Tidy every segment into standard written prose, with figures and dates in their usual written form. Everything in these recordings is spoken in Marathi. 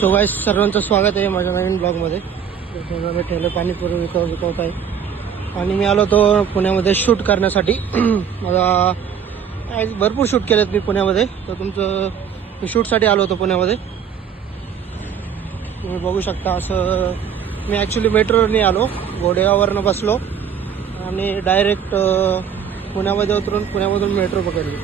सो गाइस, सर्वांचं स्वागत आहे माझ्या नवीन ब्लॉगमध्ये. मी ठेले पाणीपुरी विकवत आहे आणि मी आलो तो पुण्यामध्ये शूट करण्यासाठी. मला भरपूर शूट केलेत मी पुण्यामध्ये, तर तुमचं मी शूटसाठी आलो होतो पुण्यामध्ये. तुम्ही बघू शकता. असं मी ॲक्च्युली मेट्रोने आलो, घोडेगाववरनं बसलो आणि डायरेक्ट पुण्यामध्ये उतरून पुण्यामधून मेट्रो पकडली.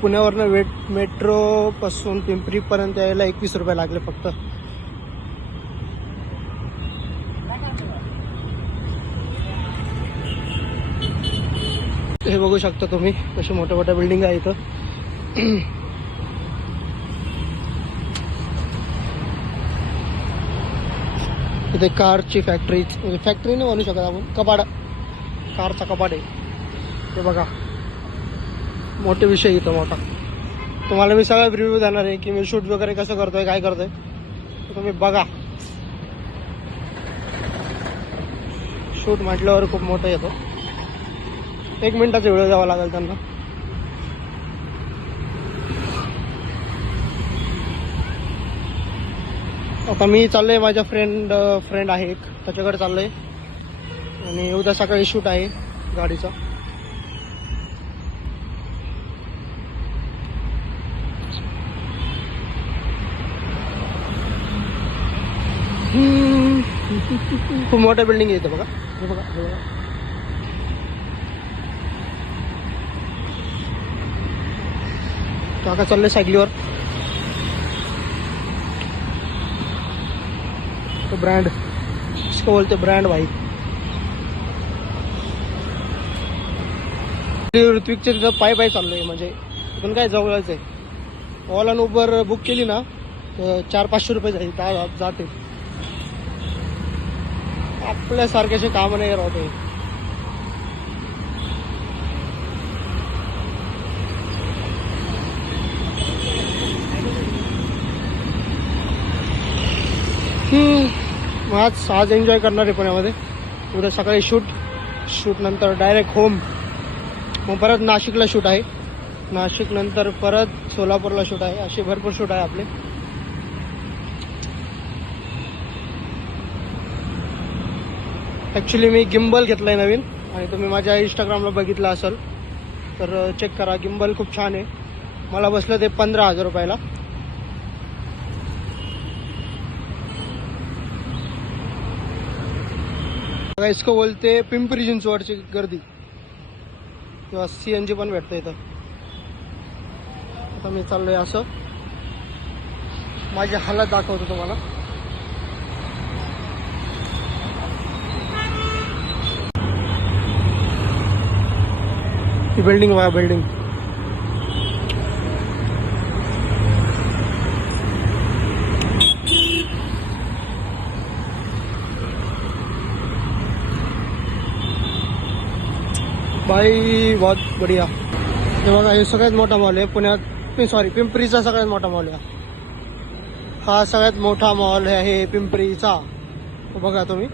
पुण्यावरनं मेट्रोपासून पिंपरीपर्यंत यायला 21 रुपये लागले फक्त. हे बघू शकता तुम्ही कशा मोठ्या मोठ्या बिल्डिंग आहे इथं. इथे कारची फॅक्टरी नाही म्हणू शकत आपण, कपाड, कारचा कपाड आहे. हे बघा, मोठे विषय इथं मोठा. तुम्हाला मी सगळा रिव्ह्यू देणार आहे की मी शूट वगैरे कसं करतोय, काय करतोय, तुम्ही बघा. शूट म्हटल्यावर खूप मोठं येतो. 1 मिनिटाचा व्हिडिओ द्यावा लागेल त्यांना. आता मी चाललोय, माझ्या फ्रेंड आहे एक, त्याच्याकडे चाललोय आणि उद्या सकाळी शूट आहे गाडीचा. खूप मोठ्या बिल्डिंग येते बघा. हे बघा, हे बघा. काका चालले सायकलीवर. तो ब्रँड, इसको बोलते ब्रँड भाई. ऋत्विकचे तिथं पाय चाललोय, म्हणजे पण काय जवळच आहे. ओला आणि उबर बुक केली ना तर 400-500 रुपये जाते. आपल्यासारख्याचे काम नाही राहते. आज एन्जॉय करणार आहे पुण्यामध्ये. उद्या सकाळी शूट नंतर डायरेक्ट होम. मग परत नाशिकला शूट आहे, नाशिक नंतर परत सोलापूरला शूट आहे. असे भरपूर शूट आहे आपले. ॲक्च्युली मी गिम्बल घेतलाय नवीन आणि तुम्ही माझ्या इंस्टाग्रामला बघितलं असेल तर चेक करा. गिम्बल खूप छान आहे. मला बसलं ते 15,000 रुपयाला. इसको बोलते पिंपरी चिंचवडची गर्दी किंवा CNG पण भेटतं इथं. आता मी चाललोय असं, माझी हालत दाखवतो तुम्हाला. ही बिल्डिंग बघा, बिल्डिंग. भाई बहुत बढिया. हे बघा, हे सगळ्यात मोठा मॉल आहे पुण्यात. पिंपरीचा सगळ्यात मोठा मॉल आहे हा. सगळ्यात मोठा मॉल आहे पिंपरीचा. बघा तुम्ही.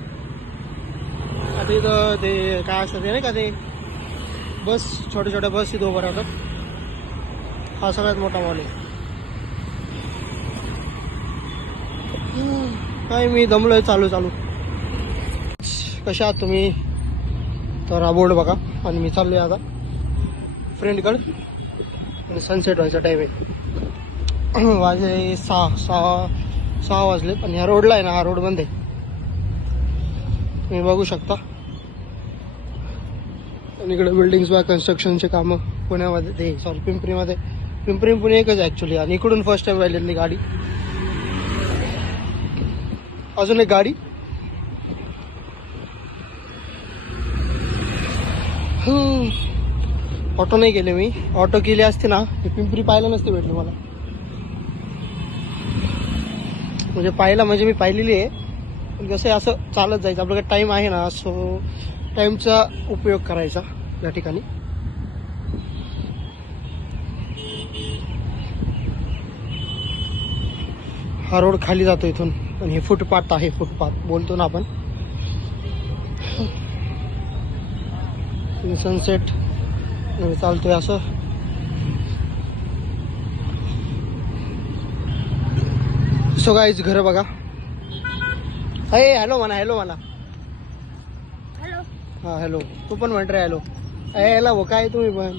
आता इथं ते काय असतं ते नाही का, ते बस, छोट्या छोट्या बस इथं उभं राहतात. हा सगळ्यात मोठा मॉल आहे. काय मी दमलोय चालू. कशा आहात तुम्ही? तर हा बोर्ड बघा. आणि मी चाललोय आता फ्रेंडकडे. आणि सनसेट व्हायचा टाईम आहे. वाजले 6 वाजलेत. आणि ह्या रोडला आहे ना, हा रोड बंद आहे, तुम्ही बघू शकता. आणि इकडे बिल्डिंग्स वा कन्स्ट्रक्शनचे कामं पुण्यामध्ये, पिंपरी पुणे एकच आहे ॲक्च्युली. आणि इकडून फर्स्ट टाइम राहिलेली गाडी. अजून एक गाडी. ऑटो नाही केले मी. ऑटो केली असते ना, पिंपरी पाहायला नसते भेटलं मला. म्हणजे मी पाहिलेली आहे, पण कसं असं चालत जायचं. आपल्याकडे टाईम आहे ना, सो टाईमचा उपयोग करायचा या ठिकाणी. हा रोड खाली जातो इथून. आणि हे फुटपाथ आहे, फुटपाथ बोलतो ना आपण. सनसेट चालतोय असं. सो गाईज घर बघा. अरे हॅलो म्हणा, हॅलो म्हणा. हॅलो. हा हॅलो. तू पण म्हणत रे हॅलो. यायला हो काय तुम्ही पण.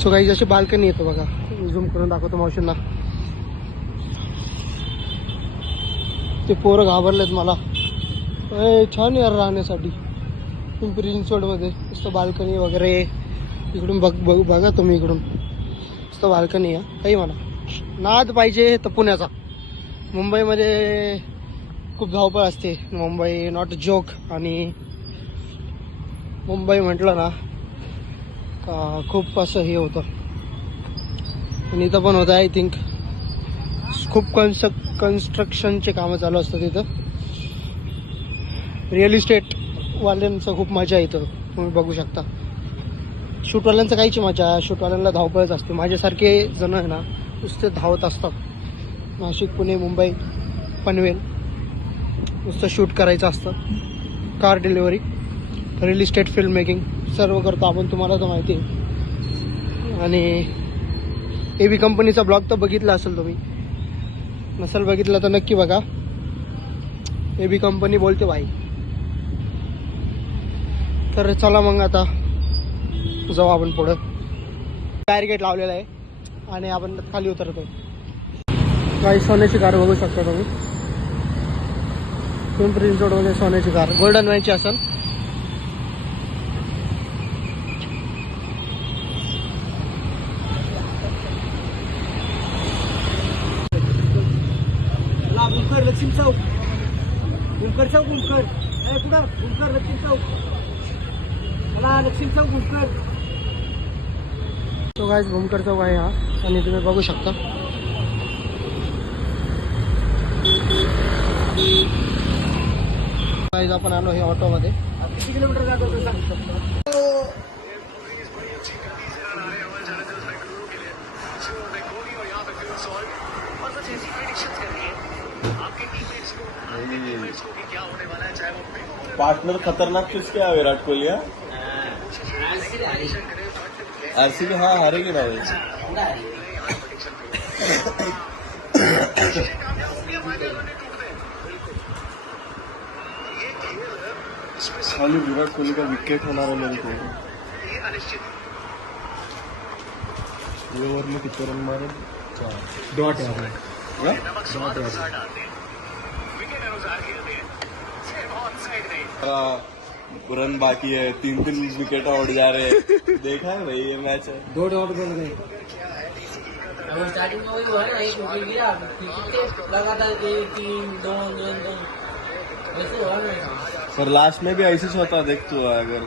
सो गाईज अशी बाल्कनी येतो बघा. झूम करून दाखवतो मावशींना. ते पोरं घाबरलेत मला. छान यार राहण्यासाठी पिंपरी चिंचवडमध्ये. नुसतं बाल्कनी वगैरे. इकडून बघा तुम्ही इकडून नुसतं बाल्कनी आहे. काही म्हणा, नाद पाहिजे तर पुण्याचा. मुंबईमध्ये खूप धावपळ असते. Mumbai not joke. आणि मुंबई म्हटलं ना का खूप असं हे होतं. आणि इथं पण होतं. आय थिंक खूप कन्स्ट्रक्शनचे कामं चालू असतात इथं. रिअल इस्टेट वाल्यांचं खूप मजा येतं. तुम्ही बघू शकता. शूटवाल्यांचं काहीच मजा. शूटवाल्यांना धावपळच असते. माझ्यासारखे जण आहे ना नुसते धावत असतात. नाशिक, पुणे, मुंबई, पनवेल नुसतं शूट करायचं असतं. Car delivery, real estate, film making सर्व करतो आपण. तुम्हाला तर माहिती आहे. आणि AB कंपनीचा ब्लॉग तर बघितला असेल तुम्ही. नसेल बघितला तर नक्की बघा. AB कंपनी बोलते भाई. तर चला मग आता जाऊ आपण पुढं. टायर गेट लावलेला आहे आणि आपण खाली उतरतो. काही सोन्याची कार बघू शकता तुम्ही. पिंपरी चिंचवडमध्ये सोन्याची कार गोल्डन व्हॅनची असेल. लक्ष्मी चौक, गुलकर चौक, गुलकर कुठं गुलकर लक्ष्मी चौक. मला लक्ष्मी चौक भूमकर. तो गाइस भूमकर चौक आहे हा. आणि तुम्ही बघू शकता. गाइस आपण आलो हे ऑटोमध्ये. किती किलोमीटर जातो ते सांगतो. पार्टनर खतरनाक किसके है विराट कोहली. आरसीबी हाँ हारेगी ना भाई. खाली विराट कोहली का विकेट होना है मेरे को. ये ओवर में कितने रन मारे. डॉट आहे. रन बाकी है. 3 विकेट आउट जा रहे हैं. देखा है भाई ये मैच है. 2 डॉट बन गए. स्टार्टिंग में वही हुआ ना, एक विकेट गिरा, फिर लगातार 1 3 2 2 2 ऐसे हुआ ना. पर लास्ट में भी ऐसे ही होता. देख तू अगर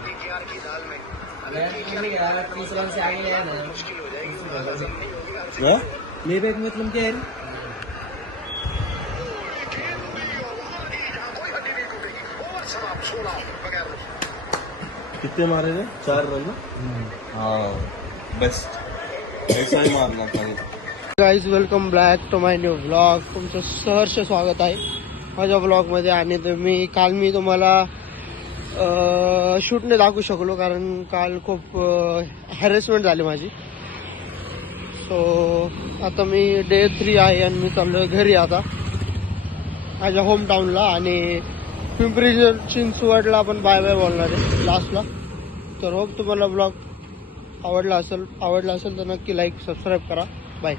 30 रन से आगे गया ना. ले बैक मतलब क्या है. कितने मारे थे. 4 रन ना. हाँ बेस्ट. ऐसा ही मारना चाहिए. Guys welcome back to my new blog. तुमचं सहर्ष स्वागत आहे माझ्या ब्लॉगमध्ये. आणि काल मी तुम्हाला शूट नाही दाखवू शकलो कारण काल खूप हॅरेसमेंट झाली माझी. सो आता मी डे 3 आहे आणि मी चाललो घरी आता माझ्या होम टाऊनला. आणि पिंपरी चिंचवडला आपण बाय बाय बोलणार आहे लास्टला. तर होप तुम्हाला ब्लॉग आवडला असेल तर नक्की लाईक सबस्क्राईब करा. बाय.